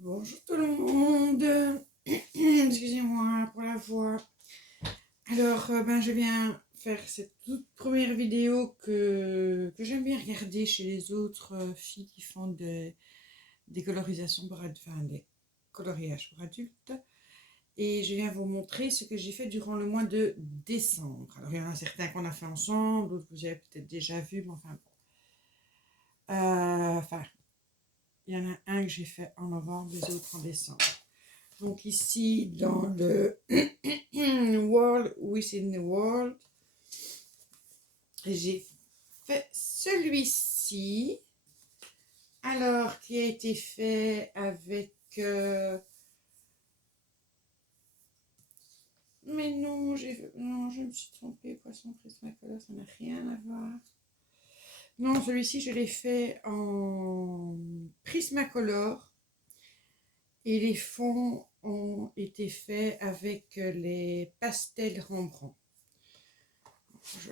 Bonjour tout le monde. Excusez-moi pour la voix. Alors, je viens faire cette toute première vidéo que j'aime bien regarder chez les autres filles qui font des colorisations des coloriages pour adultes. Et je viens vous montrer ce que j'ai fait durant le mois de décembre. Alors, il y en a certains qu'on a fait ensemble, d'autres que vous avez peut-être déjà vu, mais enfin bon. Il y en a un que j'ai fait en novembre, les autres en décembre. Donc ici, dans le World Within the World, j'ai fait celui-ci, alors qui a été fait avec... mais non, je me suis trompée, Poisson Prismacolor, ça n'a rien à voir. Non, celui-ci, je l'ai fait en Prismacolor. Et les fonds ont été faits avec les pastels Rembrandt. Je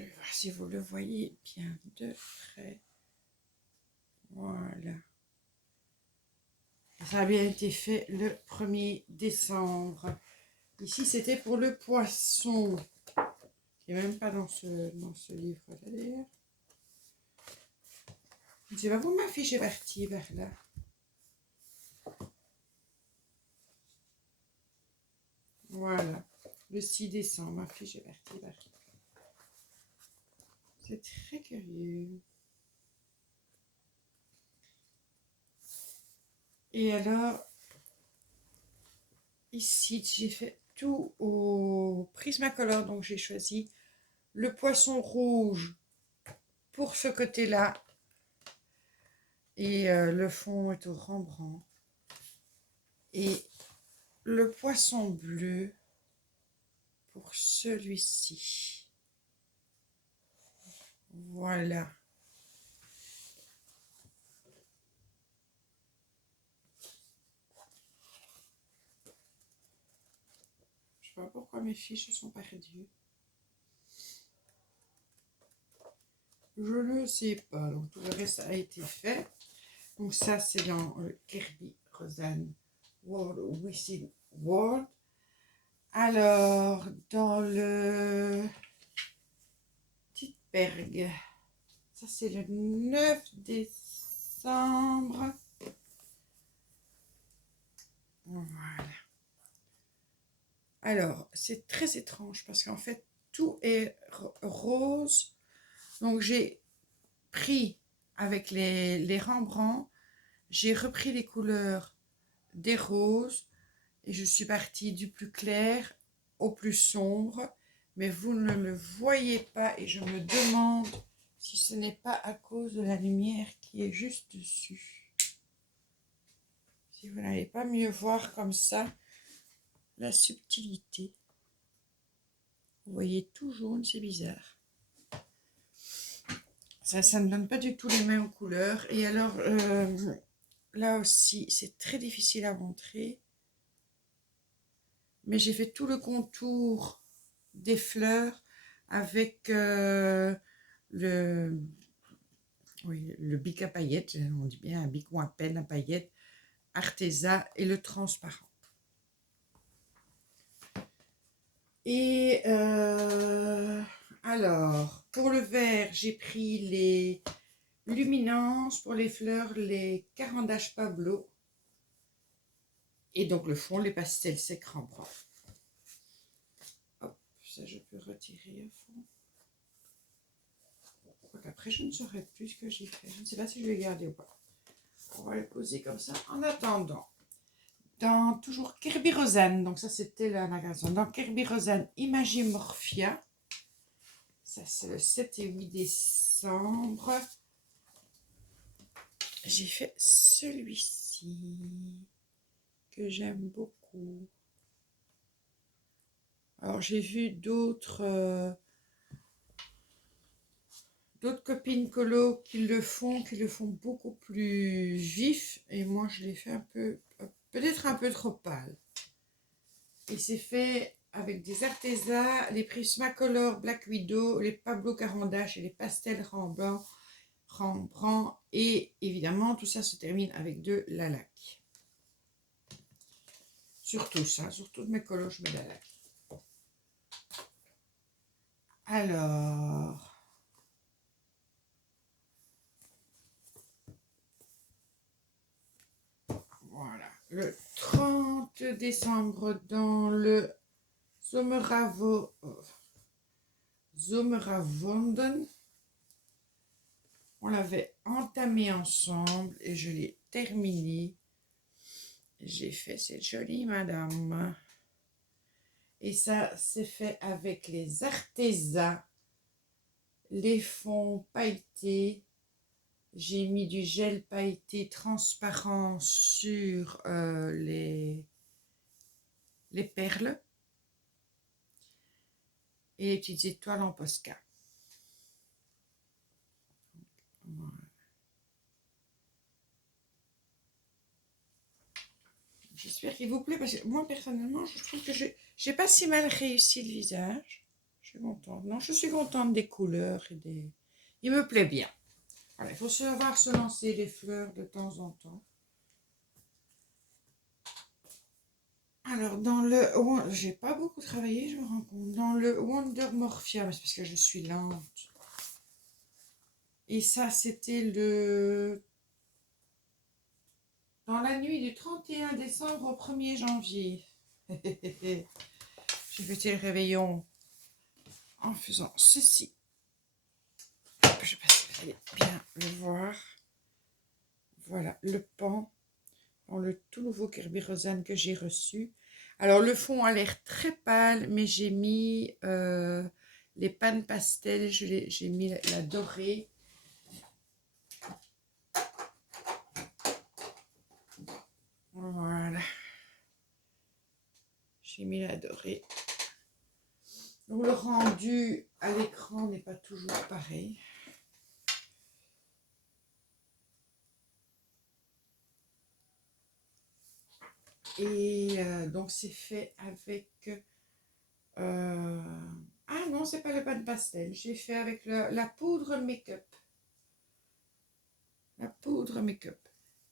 vais voir si vous le voyez bien de près. Voilà. Ça a bien été fait le 1er décembre. Ici, c'était pour le poisson. Qui n'est même pas dans ce livre-là d'ailleurs. Je vais vous m'afficher partie vers là. Voilà. Le 6 décembre, ma fiche est partie vers là. C'est très curieux. Et alors, ici, j'ai fait tout au Prismacolor. Donc, j'ai choisi le poisson rouge pour ce côté-là. Et le fond est au Rembrandt. Et le poisson bleu pour celui-ci. Voilà. Je sais pas pourquoi mes fiches sont perdues. Je ne sais pas. Donc tout le reste a été fait. Donc ça c'est dans le Kerby Rosanne World Within World. Alors dans le Titberg, ça c'est le 9 décembre. Voilà. Alors, c'est très étrange parce qu'en fait, tout est rose. Donc, j'ai pris avec les Rembrandt, j'ai repris les couleurs des roses et je suis partie du plus clair au plus sombre. Mais vous ne le voyez pas et je me demande si ce n'est pas à cause de la lumière qui est juste dessus. Si vous n'allez pas mieux voir comme ça la subtilité. Vous voyez tout jaune, c'est bizarre. Ça ne donne pas du tout les mêmes couleurs. Et alors, là aussi, c'est très difficile à montrer. Mais j'ai fait tout le contour des fleurs avec le bic à paillettes. On dit bien un bic ou un pen à paillettes, Arteza et le transparent. Et alors, pour le vert, j'ai pris les luminances, pour les fleurs, les Caran-d'Ache Pablo. Et donc le fond, les pastels secs Rembrandt. Hop, ça je peux retirer au fond. Après, je ne saurais plus ce que j'ai fait. Je ne sais pas si je vais garder ou pas. On va le poser comme ça en attendant. Dans toujours Kerby Rosanne, donc ça c'était la magasin. Dans Kerby Rosanne, Imagimorphia. Ça c'est le 7 et 8 décembre. J'ai fait celui-ci que j'aime beaucoup. Alors j'ai vu d'autres copines colo qui le font beaucoup plus vif. Et moi je l'ai fait un peu, peut-être un peu trop pâle. Et c'est fait avec des Arteza, les Prismacolor Black Widow, les Pablo Caran d'Ache et les pastels Rembrandt prend. Et évidemment, tout ça se termine avec de la laque. Surtout ça, sur toutes mes colos, je mets de la laque. Alors... Voilà, le 30 décembre dans le Zomeravonden, on l'avait entamé ensemble et je l'ai terminé. J'ai fait cette jolie madame. Et ça, c'est fait avec les artésans, les fonds pailletés. J'ai mis du gel pailleté transparent sur les perles et les petites étoiles en Posca. Voilà. J'espère qu'il vous plaît parce que moi personnellement je trouve que j'ai pas si mal réussi le visage. Je suis contente. Non, je suis contente des couleurs et des... Il me plaît bien. Voilà, il faut savoir se lancer les fleurs de temps en temps. Alors, dans le... j'ai pas beaucoup travaillé, je me rends compte. Dans le Wonder Morphia, c'est parce que je suis lente. Et ça, c'était le... Dans la nuit du 31 décembre au 1er janvier. J'ai fêté le réveillon en faisant ceci. Je sais pas si vous allez bien le voir. Voilà, le pan dans le tout nouveau Kerby Rosanne que j'ai reçu. Alors, le fond a l'air très pâle, mais j'ai mis les pannes pastel. J'ai mis la dorée. Voilà. J'ai mis la dorée. Donc, le rendu à l'écran n'est pas toujours pareil. Et donc, c'est fait avec... Ah non, c'est pas le pan pastel. J'ai fait avec la poudre make-up. La poudre make-up.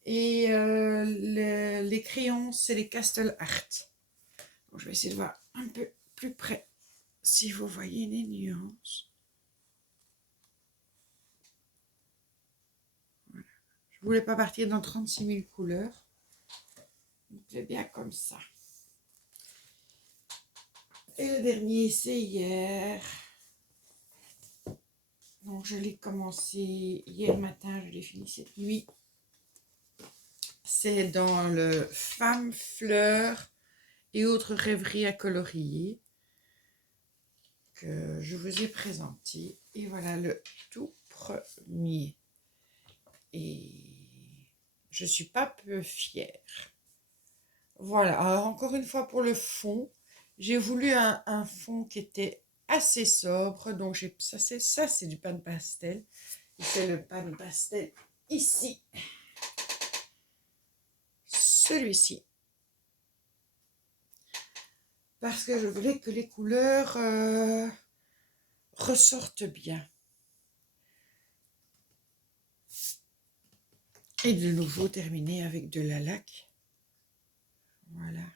Et les crayons, c'est les Castle Art. Donc, je vais essayer de voir un peu plus près si vous voyez les nuances. Voilà. Je ne voulais pas partir dans 36 000 couleurs. Il me plaît bien comme ça. Et le dernier, c'est hier. Donc, je l'ai commencé hier matin, je l'ai fini cette nuit. C'est dans le Femme Fleurs et autres rêveries à colorier que je vous ai présenté. Et voilà le tout premier. Et je suis pas peu fière. Voilà, alors encore une fois pour le fond, j'ai voulu un fond qui était assez sobre. Donc ça c'est du pan pastel. Et c'est le pan pastel ici. Celui-ci. Parce que je voulais que les couleurs ressortent bien. Et de nouveau terminer avec de la laque. Voilà.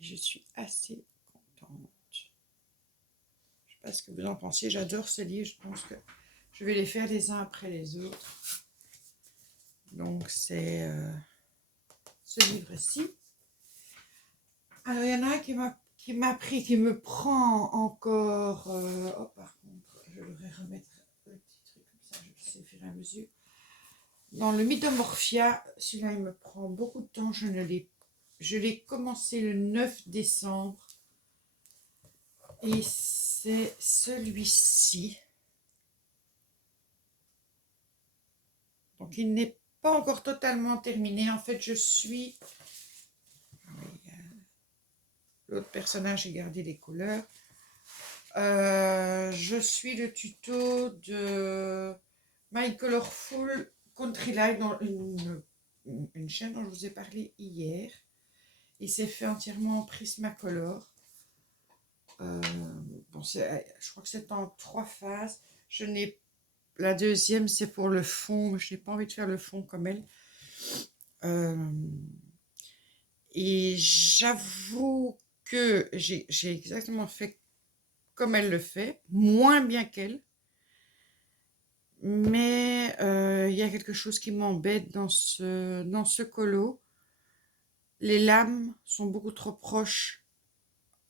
Je suis assez contente. Je ne sais pas ce que vous en pensez. J'adore ce livre. Je pense que je vais les faire les uns après les autres. Donc, c'est ce livre-ci. Alors, il y en a un qui me prend encore... oh, par contre, je devrais remettre le petit truc comme ça. Je sais faire à mesure. Dans le Mythomorphia, celui-là, il me prend beaucoup de temps. Je l'ai commencé le 9 décembre. Et c'est celui-ci. Donc, il n'est pas encore totalement terminé. En fait, je suis... L'autre personnage, j'ai gardé les couleurs. Je suis le tuto de My Colorful Country Life, dans une chaîne dont je vous ai parlé hier. Il s'est fait entièrement en Prismacolor. Bon, je crois que c'est en 3 phases. La deuxième, c'est pour le fond. Je n'ai pas envie de faire le fond comme elle. Et j'avoue que j'ai exactement fait comme elle le fait, moins bien qu'elle. Mais il y a quelque chose qui m'embête dans ce colo. Les lames sont beaucoup trop proches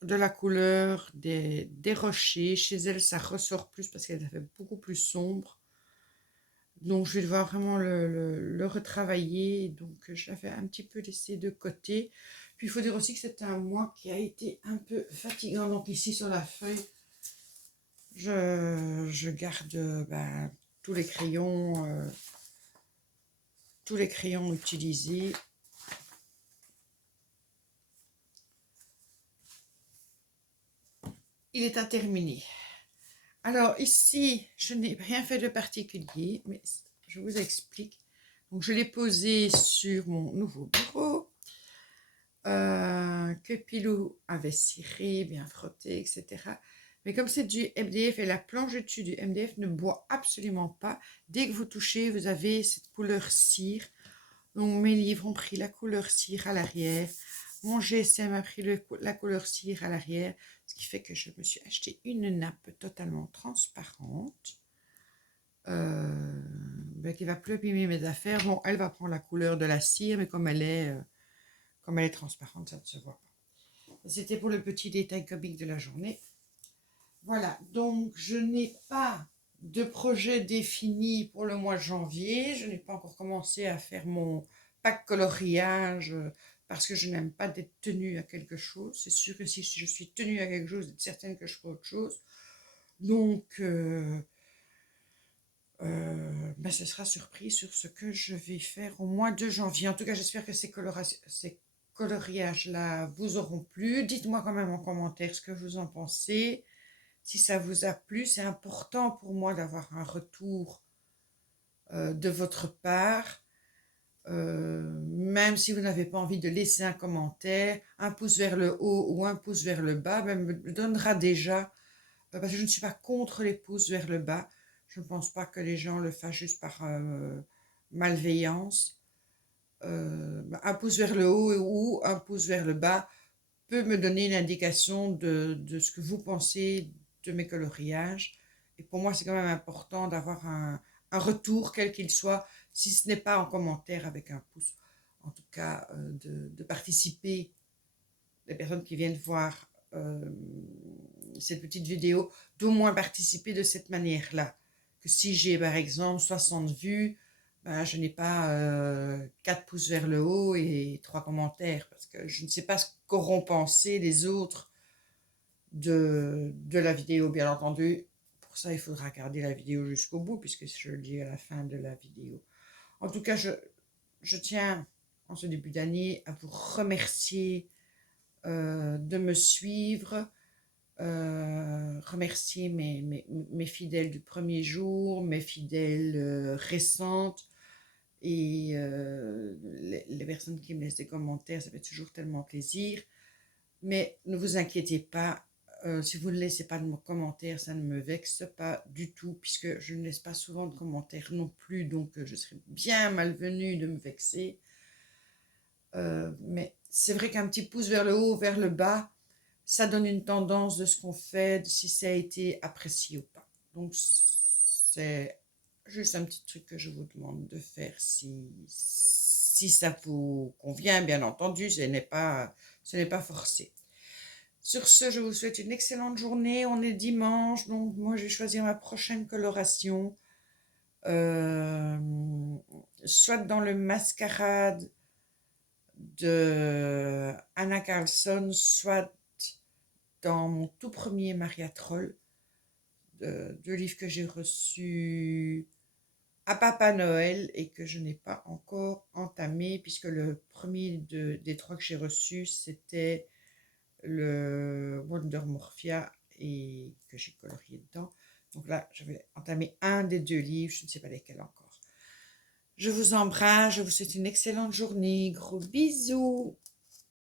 de la couleur des rochers. Chez elle, ça ressort plus parce qu'elle fait beaucoup plus sombre. Donc, je vais devoir vraiment le retravailler. Donc, je l'avais un petit peu laissé de côté. Puis, il faut dire aussi que c'est un mois qui a été un peu fatigant. Donc, ici, sur la feuille, je garde tous les crayons utilisés. Il est à terminer. Alors ici, je n'ai rien fait de particulier, mais je vous explique. Donc je l'ai posé sur mon nouveau bureau, que Pilou avait ciré, bien frotté, etc. Mais comme c'est du MDF et la planche dessus du MDF ne boit absolument pas, dès que vous touchez, vous avez cette couleur cire. Donc mes livres ont pris la couleur cire à l'arrière. Mon GSM a pris la couleur cire à l'arrière, ce qui fait que je me suis acheté une nappe totalement transparente qui va plus abîmer mes affaires. Bon, elle va prendre la couleur de la cire, mais comme elle est transparente, ça ne se voit pas. C'était pour le petit détail comique de la journée. Voilà, donc je n'ai pas de projet défini pour le mois de janvier. Je n'ai pas encore commencé à faire mon pack coloriage parce que je n'aime pas d'être tenue à quelque chose. C'est sûr que si je suis tenue à quelque chose, d'être certaine que je ferai autre chose. Donc, ce sera surpris sur ce que je vais faire au mois de janvier. En tout cas, j'espère que ces coloriages-là vous auront plu. Dites-moi quand même en commentaire ce que vous en pensez. Si ça vous a plu, c'est important pour moi d'avoir un retour de votre part. Même si vous n'avez pas envie de laisser un commentaire, un pouce vers le haut ou un pouce vers le bas me donnera déjà, parce que je ne suis pas contre les pouces vers le bas. Je ne pense pas que les gens le fassent juste par malveillance. Un pouce vers le haut ou un pouce vers le bas peut me donner une indication de ce que vous pensez de mes coloriages. Et pour moi, c'est quand même important d'avoir un retour, quel qu'il soit, si ce n'est pas en commentaire avec un pouce. En tout cas, de participer, les personnes qui viennent voir cette petite vidéo, d'au moins participer de cette manière-là. Que si j'ai par exemple 60 vues, je n'ai pas 4 pouces vers le haut et 3 commentaires, parce que je ne sais pas ce qu'auront pensé les autres de la vidéo, bien entendu. Pour ça, il faudra regarder la vidéo jusqu'au bout, puisque je le dis à la fin de la vidéo. En tout cas, je tiens, en ce début d'année, à vous remercier de me suivre, remercier mes fidèles du premier jour, mes fidèles récentes, et les personnes qui me laissent des commentaires, ça fait toujours tellement plaisir. Mais ne vous inquiétez pas, si vous ne laissez pas de commentaires, ça ne me vexe pas du tout, puisque je ne laisse pas souvent de commentaires non plus, donc je serais bien malvenue de me vexer. Mais c'est vrai qu'un petit pouce vers le haut, vers le bas, ça donne une tendance de ce qu'on fait, si ça a été apprécié ou pas. Donc c'est juste un petit truc que je vous demande de faire si ça vous convient, bien entendu, ce n'est pas forcé. Sur ce, je vous souhaite une excellente journée. On est dimanche, donc moi je vais choisir ma prochaine coloration. Soit dans le mascarade de Anna Carlson, soit dans mon tout premier Maria Troll, deux livres que j'ai reçus à Papa Noël et que je n'ai pas encore entamé, puisque le premier des 3 que j'ai reçus, c'était le Wonder Morphia et que j'ai colorié dedans. Donc là, je vais entamer un des 2 livres, je ne sais pas lesquels encore. Je vous embrasse, je vous souhaite une excellente journée, gros bisous.